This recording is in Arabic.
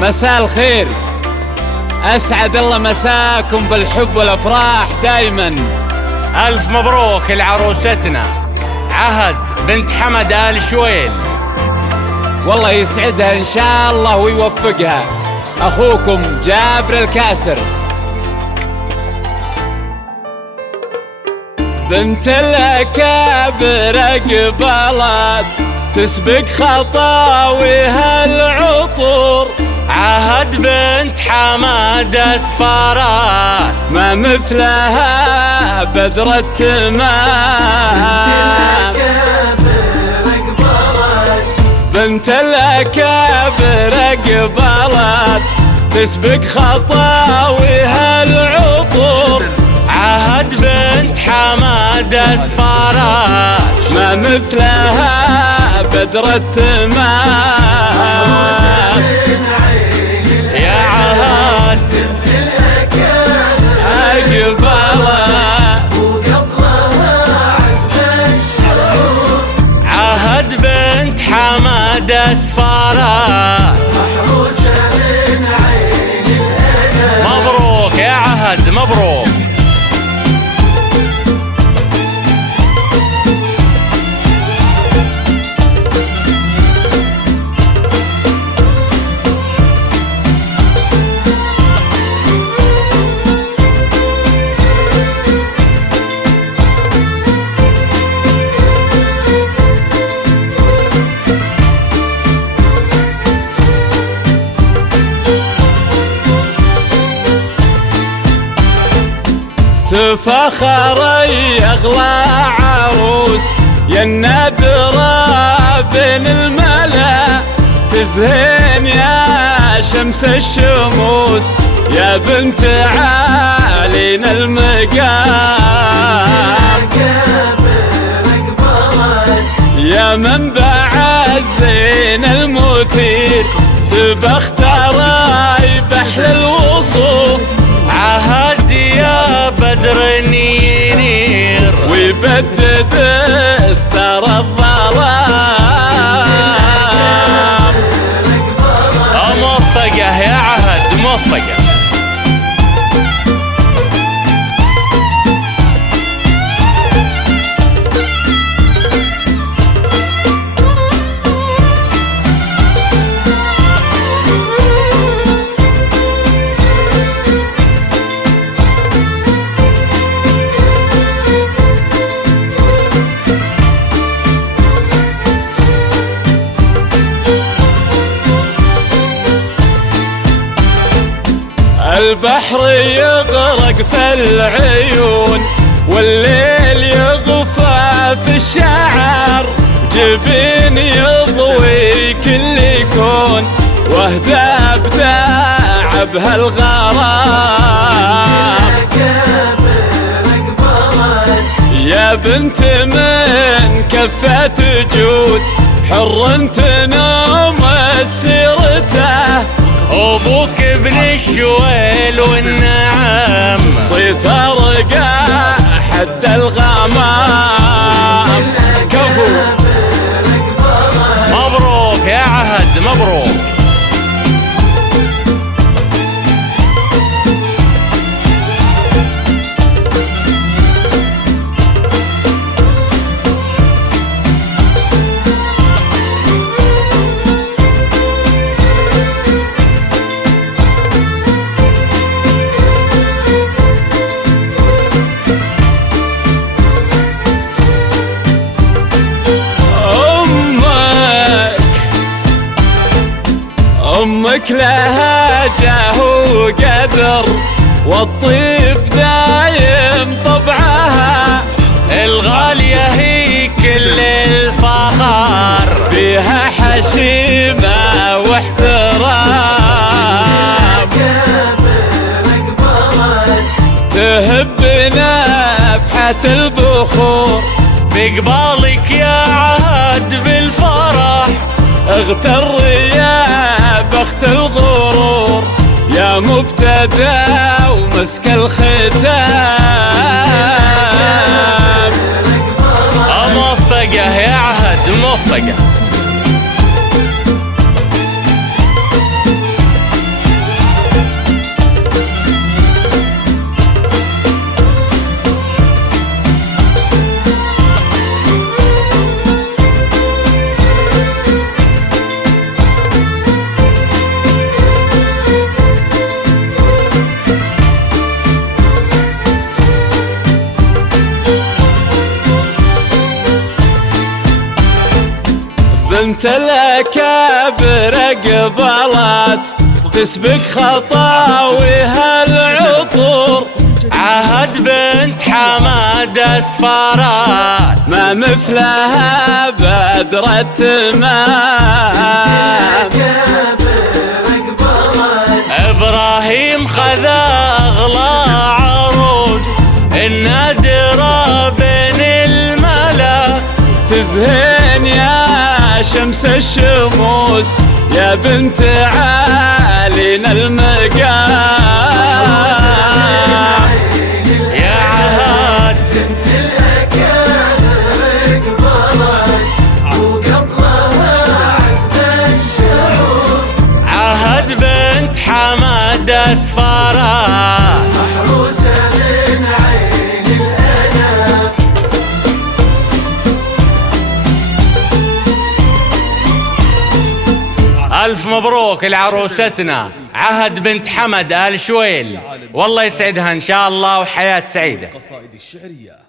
مساء الخير، أسعد الله مساكم بالحب والأفراح دايما. ألف مبروك لعروستنا عهد بنت حمد آل شويل. والله يسعدها إن شاء الله ويوفقها. أخوكم جابر الكاسر. بنت الأكابر قبلت تسبق خطاويها العطور، عهد بنت حمد اسفارات ما مثلها بدر التمام. بنت الأكابر قبلت تسبق خطاويها العطور، عهد بنت حمد اسفارات ما مثلها بدر التمام. يا عهد بنت الأكابر وقبلها عقب الشهور، عهد بنت حمد اسفارات محروسة من عين الأنا. مبروك يا عهد مبروك. تفخر يغلى عروس يا النادرة بين الملا، تزهين يا شمس الشموس يا بنت عالينا المقام. يا منبع الزين المثير تبختري بحل الوصول، عهد يا بدر ينير ويبدد استر الظلام. موفقه يا عهد موفقه. البحر يغرق في العيون والليل يغفى في الشعر، جبين يضوي كل كون واهدى بداع بهالغرام. يا بنت من كفة جود حر تنوم سيرته، أبوك ابن الشويل والنعم صيت أرقى حد الغمام. كفو مبروك يا عهد مبروك. أمك لها جاه وقدر والطيب دايم طبعها، الغالية هي كل الفخر فيها حشيمة واحترام. تهب نفحة البخور بقبالك يا عهد بالفرح، اغتر يا بخت الغرور يا مبتدى ومسك الختام. موفقه يا عهد موفقه. بنت الأكابر قبلت تسبق خطاويها العطور، عهد بنت حماد اسفارات ما مثلها بدر التمام. ابراهيم خذا اغلى عروس النادرة بين الملا، تزهين يا شمس الشموس يا بنت عالينا المقام. يا عهد بنت الأكابر قبلت وقبلها عقب الشعور، عهد بنت حماد اسفارات محروسة من عين الأنام. الف مبروك لعروستنا عهد بنت حمد آل شويل، والله يسعدها ان شاء الله وحياة سعيدة. القصائد الشعرية